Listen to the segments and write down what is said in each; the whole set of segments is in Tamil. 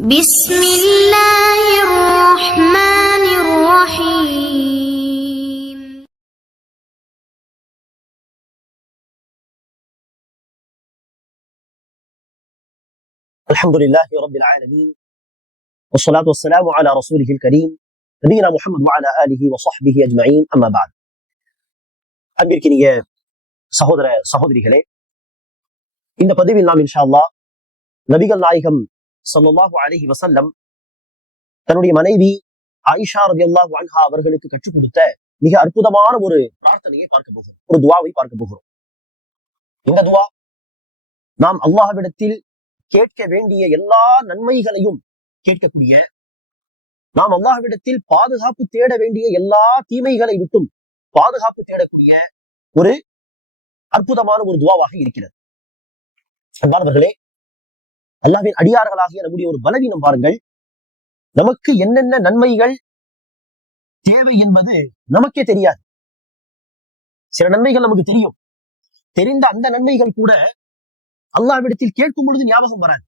بسم الله الرحمن الرحيم. الحمد لله رب العالمين والصلاة والسلام على رسوله الكريم نبينا محمد وعلى آله وصحبه أجمعين أما بعد. அன்பிற்கினிய சகோதர சகோதரிகளே, இந்த பதிவில் நாம் இன்ஷா அல்லாஹ் நபிகள் நாயகம் ஸல்லல்லாஹு அலைஹி வஸல்லம் தன்னுடைய மனைவி ஆயிஷா ரலியல்லாஹு அன்ஹா அவர்களுக்கு கற்றுக் கொடுத்த மிக அற்புதமான ஒரு பிரார்த்தனையை பார்க்க போகிறோம், ஒரு துஆவை பார்க்க போகிறோம். இந்த துஆ நாம் அல்லாஹ்விடத்தில் கேட்க வேண்டிய எல்லா நன்மைகளையும் கேட்கக்கூடிய, நாம் அல்லாஹ்விடத்தில் பாதுகாப்பு தேட வேண்டிய எல்லா தீமைகளை விட்டும் பாதுகாப்பு தேடக்கூடிய ஒரு அற்புதமான ஒரு துஆவாக இருக்கிறது. அன்பானவர்களே, அல்லாஹ்வின் அடியார்களாகிய நம்முடைய ஒரு பலவீனம் பாருங்கள். நமக்கு என்னென்ன நன்மைகள் தேவை என்பது நமக்கே தெரியாது. சில நன்மைகள் நமக்கு தெரியும், தெரிந்த அந்த நன்மைகள் கூட அல்லாஹ்விடத்தில் கேட்கும் பொழுது ஞாபகம் வராது.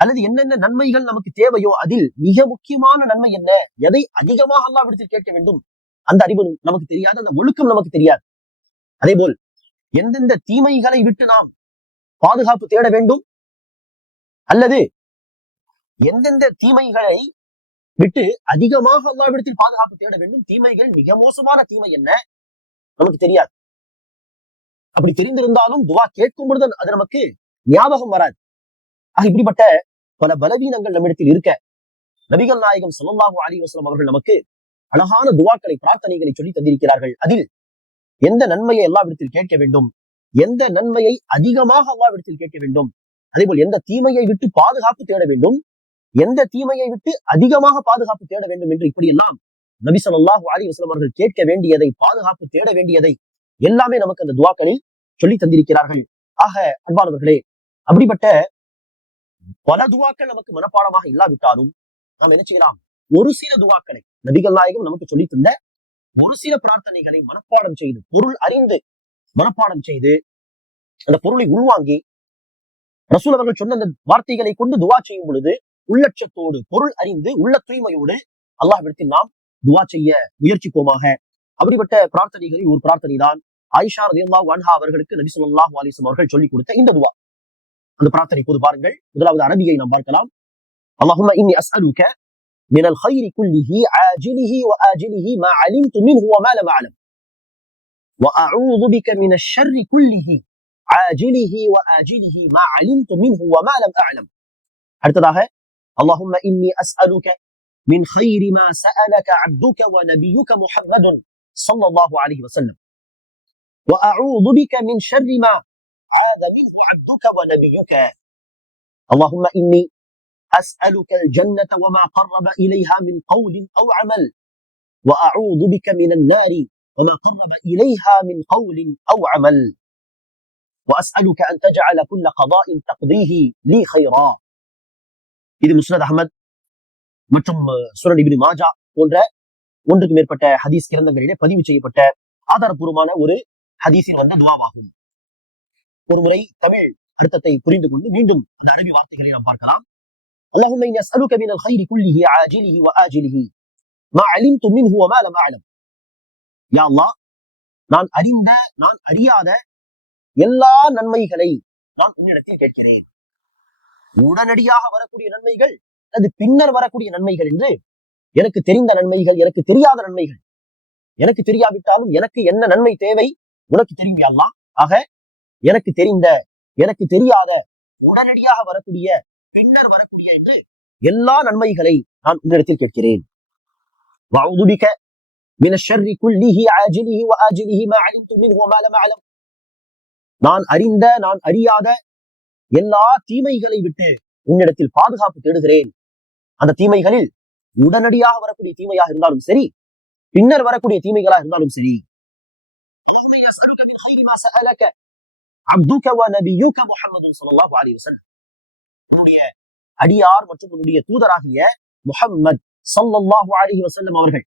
அல்லது என்னென்ன நன்மைகள் நமக்கு தேவையோ அதில் மிக முக்கியமான நன்மை என்ன, எதை அதிகமாக அல்லாஹ்விடத்தில் கேட்க வேண்டும், அந்த அறிவு நமக்கு தெரியாது, அந்த ஒழுக்கம் நமக்கு தெரியாது. அதே போல் எந்தெந்த தீமைகளை விட்டு நாம் பாதுகாப்பு தேட வேண்டும், அல்லது எந்தெந்த தீமைகளை விட்டு அதிகமாக அல்லாஹ்விடத்தில் பாதுகாப்பு தேட வேண்டும், தீமைகள் மிக மோசமான தீமை என்ன நமக்கு தெரியாது. அப்படி தெரிந்திருந்தாலும் துஆ கேட்கும் பொழுது அது நமக்கு ஞாபகம் வராது. இப்படிப்பட்ட பல பலவீனங்கள் நம்மிடத்தில் இருக்க நபிகள் நாயகம் ஸல்லல்லாஹு அலைஹி வஸல்லம் அவர்கள் நமக்கு அழகான துஆக்களை, பிரார்த்தனைகளை சொல்லி தந்திருக்கிறார்கள். அதில் எந்த நன்மையை அல்லாஹ்விடத்தில் கேட்க வேண்டும், எந்த நன்மையை அதிகமாக அல்லாஹ்விடத்தில் கேட்க வேண்டும், அதேபோல் எந்த தீமையை விட்டு பாதுகாப்பு தேட வேண்டும், எந்த தீமையை விட்டு அதிகமாக பாதுகாப்பு தேட வேண்டும் என்று இப்படியெல்லாம் நபி ஸல்லல்லாஹு அலைஹி வஸல்லம் அவர்கள் கேட்க வேண்டியதை, பாதுகாப்பு தேட வேண்டியதை எல்லாமே நமக்கு அந்த துஆக்களில் சொல்லி தந்திருக்கிறார்கள். அன்பானவர்களே, அப்படிப்பட்ட பல துஆக்கள் நமக்கு மனப்பாடமாக இல்லாவிட்டாலும் நாம் என்ன செய்யலாம், ஒரு சில துஆக்களை நபிகள் நாயகம் நமக்கு சொல்லி தந்த ஒரு சில பிரார்த்தனைகளை மனப்பாடம் செய்து, பொருள் அறிந்து மனப்பாடம் செய்து, அந்த பொருளை உள்வாங்கி ரசூல் அவர்கள் சொன்ன அந்த வார்த்தைகளை கொண்டு துஆ செய்யும் பொழுது உள்ளட்சத்தோடு, பொருள் அறிந்து, உள்ள தூய்மையோடு அல்லாஹ்விடத்தில் நாம் துஆ செய்ய முயற்சிப்போமாக. அப்படிப்பட்ட பிரார்த்தனைகளில் ஒரு பிரார்த்தனை தான் ஆயிஷா ரலியல்லாஹு அன்ஹா அவர்களுக்கு நபி ஸல்லல்லாஹு அலைஹி வஸல்லம் அவர்கள் சொல்லிக் கொடுத்த இந்த துஆ. அந்த பிரார்த்தனை இப்போது பாருங்கள். முதலாவது அரபியை நாம் பார்க்கலாம். அல்லாஹும்ம இன்னி அஸ்அலுக மினல் கைரி குல்லிஹி ஆஜிலிஹி வ ஆஜிலிஹி மா அலிம்து மின்ஹு வ மா லம் அலம் வ அஊது பிக மினஷ் ஷர்ரி குல்லிஹி ஆஜிலிஹி வ ஆஜிலிஹி மா அலிம்து மின்ஹு வ மா லம் அலம். அடுத்ததாக அல்லாஹும்ம இன்னி அஸ்அலுக மின் கைரி மா சஅலக அப்துக வ நபியுக முஹம்மதுன் ஸல்லல்லாஹு அலைஹி வஸல்லம் வ அஊது பிக மின் ஷர்ரி மா عاد منه عبدك ونبيك. اللهم إني أسألك الجنة وما قرب إليها من قول أو عمل وأعوذ بك من النار وما قرب إليها من قول أو عمل وأسألك أن تجعل كل قضاء تقضيه لي خيرا. இது முஸ்னத் அஹ்மத் மற்றும் சுனன் இப்னு மாஜா போன்ற ஒன்றுக்கு மேற்பட்ட ஹதீஸ் கிரந்தங்களிலே பதிவு செய்யப்பட்ட ஆதாரபூர்வமான ஒரு ஹதீஸில் வந்த துஆவாகும். ஒரு முறை தமிழ் அர்த்தத்தை புரிந்து கொண்டு மீண்டும் இந்த அரபி வார்த்தைகளை நாம் பார்க்கலாம். அல்லாஹும்ம இன்னி அஸ்அலுக மினல் கைரி குல்லிஹி ஆஜிலிஹி வ ஆஜிலிஹி மா அலிம்து மின்ஹு வ மா லம் அலம். யா அல்லாஹ், நான் அறிந்த, நான் அறியாத எல்லா நன்மைகளை நான் உன்னிடத்தில் கேட்கிறேன். உடனடியாக வரக்கூடிய நன்மைகள், அது பின்னர் வரக்கூடிய நன்மைகள் என்று எனக்கு தெரிந்த நன்மைகள், எனக்கு தெரியாத நன்மைகள், எனக்கு தெரியாவிட்டாலும் எனக்கு என்ன நன்மை தேவை உனக்கு தெரியும் யா அல்லாஹ். ஆக எனக்கு தெரிந்த, எனக்கு தெரியாத, உடனடியாக வரக்கூடிய, பின்னர் வரக்கூடிய என்று எல்லா நன்மைகளை நான் உன்னிடத்தில் கேட்கிறேன். வஅஊது பிக மினஷ் ஷர்ரி குல்லிஹி ஆஜிலிஹி வ ஆஜிலிஹி மா அலிம்து மின்ஹு வ மா லம் அலம். நான் அறிந்த, நான் அறியாத எல்லா தீமைகளை விட்டு உன்னிடத்தில் பாதுகாப்பு தேடுகிறேன். அந்த தீமைகளில் உடனடியாக வரக்கூடிய தீமையாக இருந்தாலும் சரி, பின்னர் வரக்கூடிய தீமைகளாக இருந்தாலும் சரி. அப்துக வ நபியுக முஹம்மதுன் ஸல்லல்லாஹு அலைஹி வஸல்லம், உன்னுடைய அடியார் மற்றும் உன்னுடைய தூதராகிய முஹம்மத் ஸல்லல்லாஹு அலைஹி வஸல்லம் அவர்கள்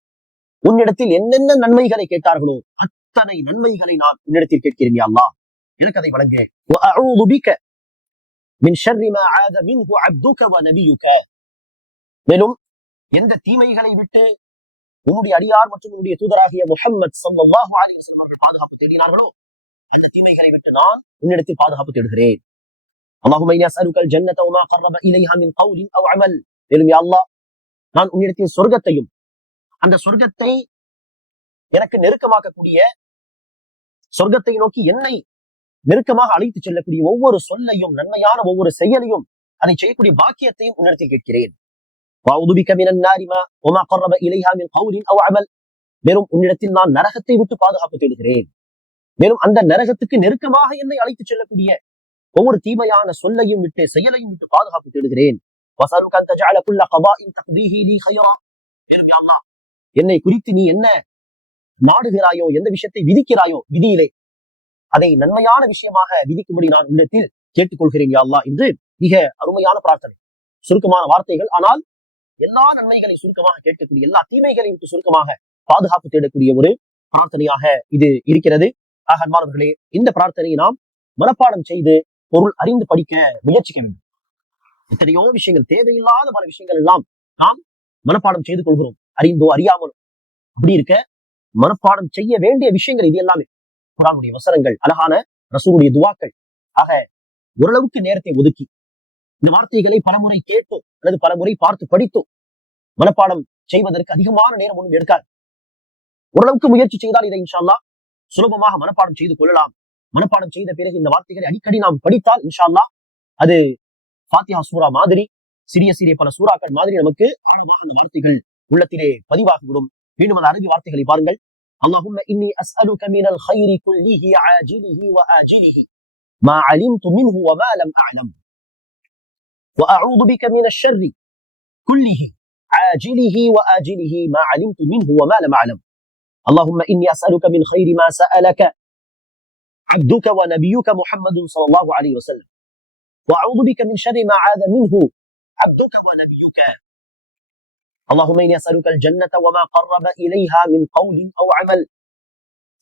உன்னிடத்தில் என்னென்ன நன்மைகளை கேட்டார்களோ அத்தனை நன்மைகளை நான் உன்னிடத்தில் கேட்கிறேன் யா அல்லாஹ். எனக்கு அதை வழங்கு. وَأَعُوذُ بِكَ مِنْ شَرِّ مَا عَادَ مِنْهُ عَبْدُكَ وَنَبِيُّكَ. மேலும் எந்த தீமைகளை விட்டு உன்னுடைய அடியார் மற்றும் உன்னுடைய தூதராகிய முஹம்மது ஸல்லல்லாஹு அலைஹி வஸல்லம் அவர்கள் பாதுகாப்பு தேடினார்களோ அந்த தீமைகளை விட்டு நான் உன்னிடத்தில் பாதுகாப்பு தேடுகிறேன். அல்லாஹும்ம இன்னி அஸ்அலுகல் ஜன்னத வ மா கர்ரப இலைஹா மின் கௌலின் அவ் அமல். மேலும் யா அல்லாஹ், நான் உன்னிடத்தில் சொர்க்கத்தையும் அந்த சொர்க்கத்தை எனக்கு நெருக்கமாக்கக்கூடிய, சொர்க்கத்தை நோக்கி என்னை நெருக்கமாக அழைத்து செல்லக்கூடிய ஒவ்வொரு சொல்லையும், நன்மையான ஒவ்வொரு செயலையும், அதை செய்யக்கூடிய பாக்கியத்தையும் உன்னிடத்தில் கேட்கிறேன். மேலும் உன்னிடத்தில் நான் நரகத்தை விட்டு பாதுகாப்பு தேடுகிறேன். மேலும் அந்த நரகத்துக்கு நெருக்கமாக என்னை அழைத்து செல்லக்கூடிய ஒவ்வொரு தீமையான சொல்லையும் விட்டு செயலையும் விட்டு பாதுகாப்பு தேடுகிறேன். என்னை குறித்து நீ என்ன நாடுகிறாயோ, எந்த விஷயத்தை விதிக்கிறாயோ விதியிலே அதை நன்மையான விஷயமாக விதிக்கும்படி நான் உன்னிடத்தில் கேட்டுக்கொள்கிறேன் யா அல்லாஹ் என்று மிக அருமையான பிரார்த்தனை. சுருக்கமான வார்த்தைகள், ஆனால் எல்லா நன்மைகளை சுருக்கமாக கேட்கக்கூடிய, எல்லா தீமைகளையும் விட்டு சுருக்கமாக பாதுகாப்பு தேடக்கூடிய ஒரு பிரார்த்தனையாக இது இருக்கிறது. ஆக அன்பானவர்களே, இந்த பிரார்த்தனையை நாம் மனப்பாடம் செய்து பொருள் அறிந்து படிக்க முயற்சிக்க வேண்டும். எத்தனையோ விஷயங்கள், தேவையில்லாத பல விஷயங்கள் எல்லாம் நாம் மனப்பாடம் செய்து கொள்கிறோம், அறிந்தோ அறியாமலோ. அப்படி இருக்க மனப்பாடம் செய்ய வேண்டிய விஷயங்கள் இது எல்லாமே குர்ஆனுடைய வசனங்கள், அழகான ரசூலுடைய துஆக்கள். ஆக ஓரளவுக்கு நேரத்தை ஒதுக்கி இந்த வார்த்தைகளை பலமுறை கேட்டோ அல்லது பலமுறை பார்த்து படித்தோ மனப்பாடம் செய்வதற்கு அதிகமான நேரம் ஒன்றும் எடுக்காது. ஓரளவுக்கு முயற்சி செய்தால் இதை இன்ஷா அல்லாஹ் சுலபமாக மனப்பாடம் செய்து கொள்ளலாம். மனப்பாடம் செய்த பிறகு இந்த வார்த்தைகளை அடிக்கடி நாம் படித்தால் இன்ஷா அல்லாஹ் அது ஃபாத்திஹா சூரா மாதிரி, சிறிய சிறிய பல சூறாக்கள் மாதிரி நமக்கு ஆழமாக அந்த வார்த்தைகள் உள்ளத்திலே பதிவாகிவிடும். மீண்டும் அந்த அரபி வார்த்தைகளை பாருங்கள். اللهم إني أسألك من الخير كله عاجله وآجله ما علمت منه وما لم أعلم وأعوذ بك من الشر كله عاجله وآجله ما علمت منه وما لم أعلم اللهم إني أسألك من خير ما سألك عبدك ونبيك محمد صلى الله عليه وسلم وأعوذ بك من شر ما عاذ منه عبدك ونبيك اللهم إني أسألك الجنة وما قرب إليها من قول أو عمل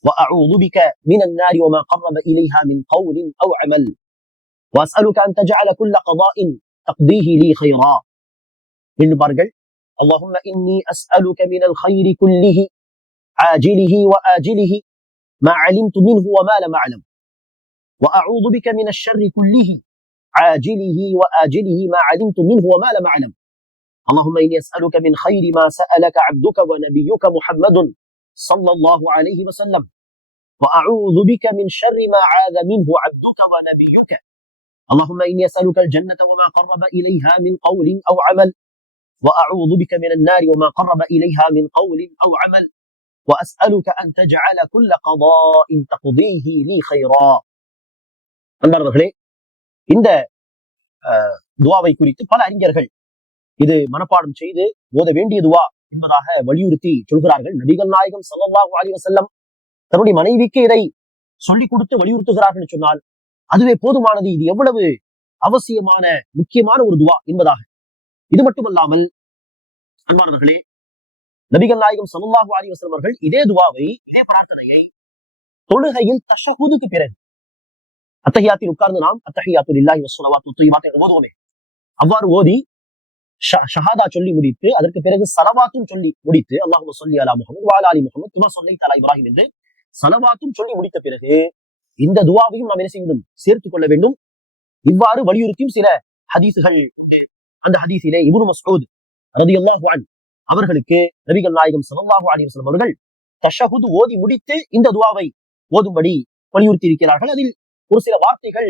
وأعوذ بك من النار وما قرب إليها من قول أو عمل وأسألك أن تجعل كل قضاء تقضيه لي خيرا. اللهم إني أسألك من الخير كله عاجله وآجله ما علمت منه وما لم أعلم وأعوذ بك من الشر كله عاجله وآجله ما علمت منه وما لم أعلم اللهم إني أسألك من خير ما سألك عبدك ونبيك محمد صلى الله عليه وسلم وأعوذ بك من شر ما عاذ منه عبدك ونبيك اللهم إني أسألك الجنة وما قرب إليها من قول أو عمل وأعوذ بك من النار وما قرب إليها من قول أو عمل وأسألك أن تجعل كل قضاء تقضيه لي خيرا. அன்பார்ந்தவர்களே, இந்த துஆவை குறித்து பல அறிஞர்கள் இது மனப்பாடம் செய்து ஓத வேண்டிய துஆ என்பதாக வலியுறுத்தி சொல்கிறார்கள். நபிகள் நாயகம் ஸல்லல்லாஹு அலைஹி வஸல்லம் தன்னுடைய மனைவிக்கு இதை சொல்லிக் கொடுத்து வலியுறுத்துகிறார்கள் சொன்னால் அதுவே போதுமானது. இது எவ்வளவு அவசியமான முக்கியமான ஒரு துஆ என்பதாக. இது மட்டுமல்லாமல் அன்பானவர்களே, நபிகள் நாயகம் ஸல்லல்லாஹு அலைஹி வஸல்லம் அவர்கள் இதே துஆவை, இதே பிரார்த்தனையை தொழுகையில் தஷஹுதுக்கு பிறகு, அத்தஹியாத்தில் உட்கார்ந்து நாம் அத்தஹியாத்து லில்லாஹி வஸ்ஸலவாத்து த்வைபாத் என்று ஓதுவோமே, அவ்வாறு ஓதி ஷஹாதா சொல்லி முடித்து அதற்கு பிறகு சலவாத்தும் சொல்லி முடித்து அல்லாஹும்ம ஸல்லி அலா முஹம்மது வ அலா ஆலி முஹம்மது கமா ஸல்லைத அலா இப்ராஹிம் என்று சலவாத்தும் சொல்லி முடித்த பிறகு இந்த துஆவையும் நாம் என்ன செய்ய வேண்டும், சேர்த்துக் கொள்ள வேண்டும். இவ்வாறு வலியுறுத்தியும் சில ஹதீசுகள் உண்டு. அந்த ஹதீஸிலே இப்னு மஸ்ஊத் ரலியல்லாஹு அன்ஹு அவர்களுக்கு நபிகள் நாயகம் ஸல்லல்லாஹு அலைஹி வஸல்லம் அவர்கள் தஷஹுது ஓதி முடித்து இந்த துஆவை ஓதும்படி வலியுறுத்தி இருக்கிறார்கள். அதில் ஒரு சில வார்த்தைகள்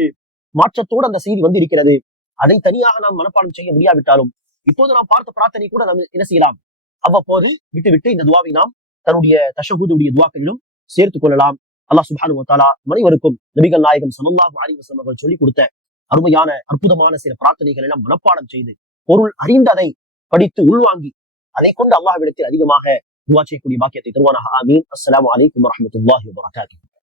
மாற்றத்தோடு அந்த செய்தி வந்து இருக்கிறது. அதை தனியாக நாம் மனப்பாடம் செய்ய முடியாவிட்டாலும் இப்போது நாம் பார்த்த பிரார்த்தனை கூட நாம் என்ன செய்யலாம், அவ்வப்போது விட்டு இந்த துஆவை நாம் தன்னுடைய தஷஹுதுடைய துஆக்களிலும் சேர்த்துக் கொள்ளலாம். அல்லாஹ் சுப்ஹானஹு வ தஆலா அனைவருக்கும் நபிகள் நாயகம் ஸல்லல்லாஹு அலைஹி வஸல்லம் அவர்கள் சொல்லிக் கொடுத்த அருமையான அற்புதமான சில பிரார்த்தனைகளை எல்லாம் மனப்பாடம் செய்து பொருள் அறிந்ததை படித்து உள்வாங்கி அதை கொண்டு அல்லாஹ்விடத்தில் அதிகமாக துஆ செய்யக்கூடிய பாக்கியத்தை தருவானாக. ஆமீன். அஸ்ஸலாமு அலைக்கும் வரஹ்மத்துல்லாஹி வபரகாத்துஹு.